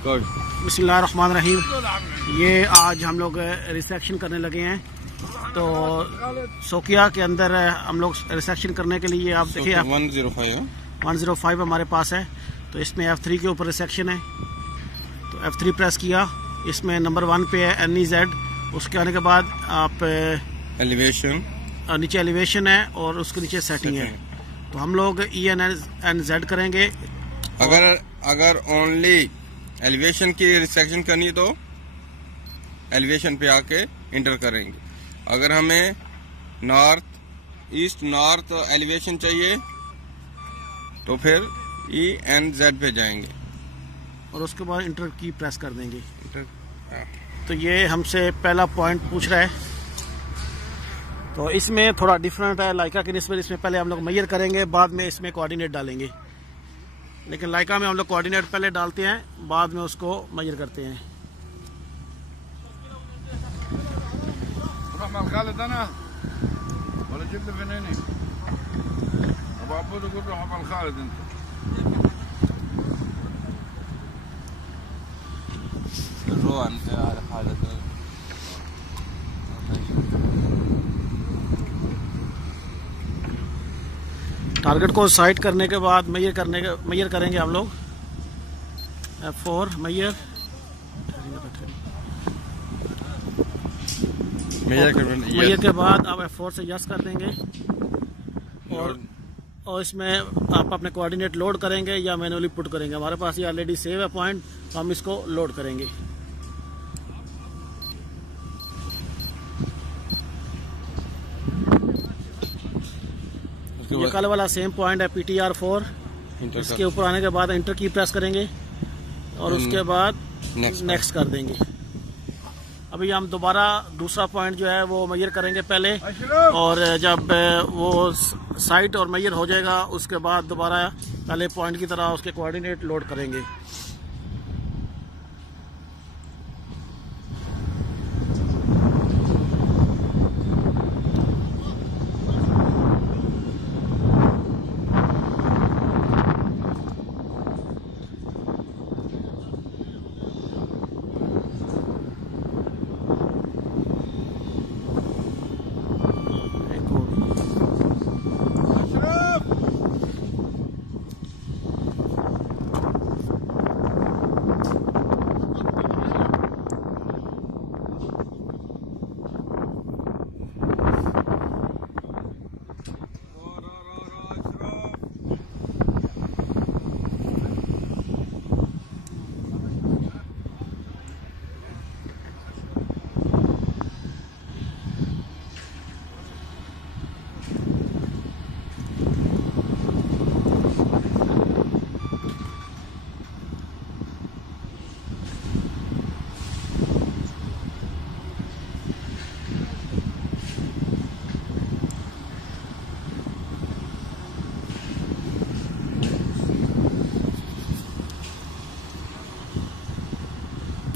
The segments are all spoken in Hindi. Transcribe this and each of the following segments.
बिस्मिल्लाहिर्रहमानिर्रहीम। ये आज हम लोग रिसेक्शन करने लगे हैं। तो सोकिया के अंदर हम लोग रिसेक्शन करने के लिए आप देखिए 105 हमारे पास है। तो इसमें F3 के ऊपर रिसेक्शन है। तो F3 प्रेस किया, इसमें नंबर 1 पे है NEZ। उसके आने के बाद आप एलिवेशन, नीचे एलिवेशन है और उसके नीचे सेटिंग है। तो हम लोग ENZ करेंगे। अगर ओनली एलिवेशन की रिसेक्शन करनी है तो एलिवेशन पे आके इंटर करेंगे। अगर हमें ईस्ट नॉर्थ एलिवेशन चाहिए तो फिर ENZ पे जाएंगे और उसके बाद इंटर की प्रेस कर देंगे। तो ये हमसे पहला पॉइंट पूछ रहा है। तो इसमें थोड़ा डिफरेंट है लाइका के निस्बत। इसमें पहले हम लोग मेजर करेंगे, बाद में इसमें कोऑर्डिनेट डालेंगे। लेकिन लाइका में हम लोग कोऑर्डिनेट पहले डालते हैं, बाद में उसको मेजर करते हैं। टारगेट को साइड करने के बाद मेजर करेंगे हम लोग। F4 मेजर के बाद आप F4 से यस कर देंगे और इसमें आप अपने कोऑर्डिनेट लोड करेंगे या मैनुअली पुट करेंगे। हमारे पास ये ऑलरेडी सेव है पॉइंट, तो हम इसको लोड करेंगे। ये कल वाला सेम पॉइंट है PTR 4। इसके ऊपर आने के बाद इंटर की प्रेस करेंगे और उसके बाद नेक्स्ट कर देंगे। अभी हम दोबारा दूसरा पॉइंट जो है वो मेजर करेंगे पहले, और जब वो साइट और मेजर हो जाएगा उसके बाद दोबारा पहले पॉइंट की तरह उसके कोऑर्डिनेट लोड करेंगे।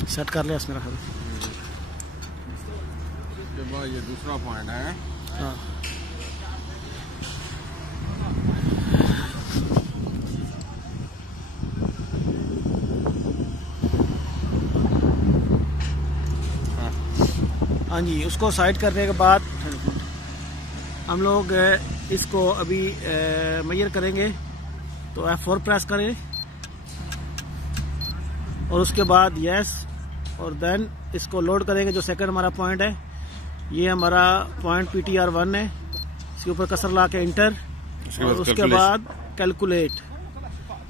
सेट कर लिया इसमें रखा। ये दूसरा पॉइंट है। हाँ, हाँ जी। उसको साइड करने के बाद हम लोग इसको अभी मेजर करेंगे। तो F4 प्रेस करें और उसके बाद यस, और देन इसको लोड करेंगे। जो सेकंड हमारा पॉइंट है, ये हमारा पॉइंट PTR 1 है। इसके ऊपर कसर ला के इंटर और उसके बाद कैलकुलेट,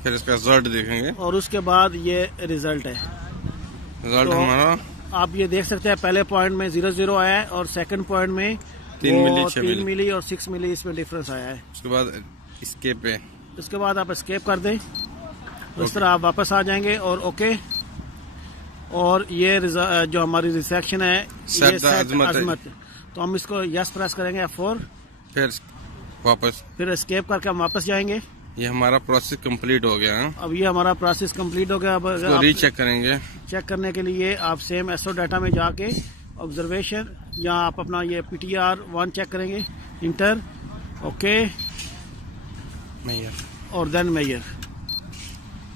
फिर इसका रिजल्ट देखेंगे और उसके बाद ये रिजल्ट है। रिजल्ट तो हमारा आप ये देख सकते हैं, पहले पॉइंट में 0-0 आया है और सेकंड पॉइंट में 3 मिली और 6 मिली इसमें डिफरेंस आया है। उसके बाद एस्केप है। उसके बाद आप एस्केप कर दें, उस तरह आप वापस आ जाएंगे और ओके। और ये जो हमारी रिसेक्शन है ये अजमत। तो हम इसको यस प्रेस करेंगे F4, फिर एस्केप करके हम वापस जाएंगे। ये हमारा प्रोसेस कंप्लीट हो गया है। अब ये हमारा प्रोसेस कंप्लीट हो गया। अब रीचेक करेंगे। चेक करने के लिए आप सेम एसओ डाटा में जाके ऑब्जर्वेशन, या आप अपना ये PTR 1 चेक करेंगे, इंटर, ओके, मेजर, और देन मेजर।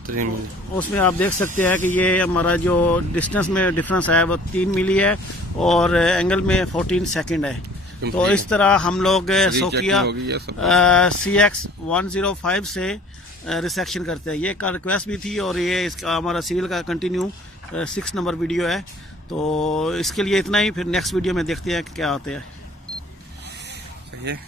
3 मिली। उसमें आप देख सकते हैं कि ये हमारा जो डिस्टेंस में डिफरेंस है वो 3 मिली है और एंगल में 14 सेकंड है। तो इस तरह हम लोग सोकिया CX105 से रिसेक्शन करते हैं। ये का रिक्वेस्ट भी थी और ये इसका हमारा सीरियल का कंटिन्यू 6 नंबर वीडियो है। तो इसके लिए इतना ही, फिर नेक्स्ट वीडियो में देखते हैं कि क्या होते हैं। सही है।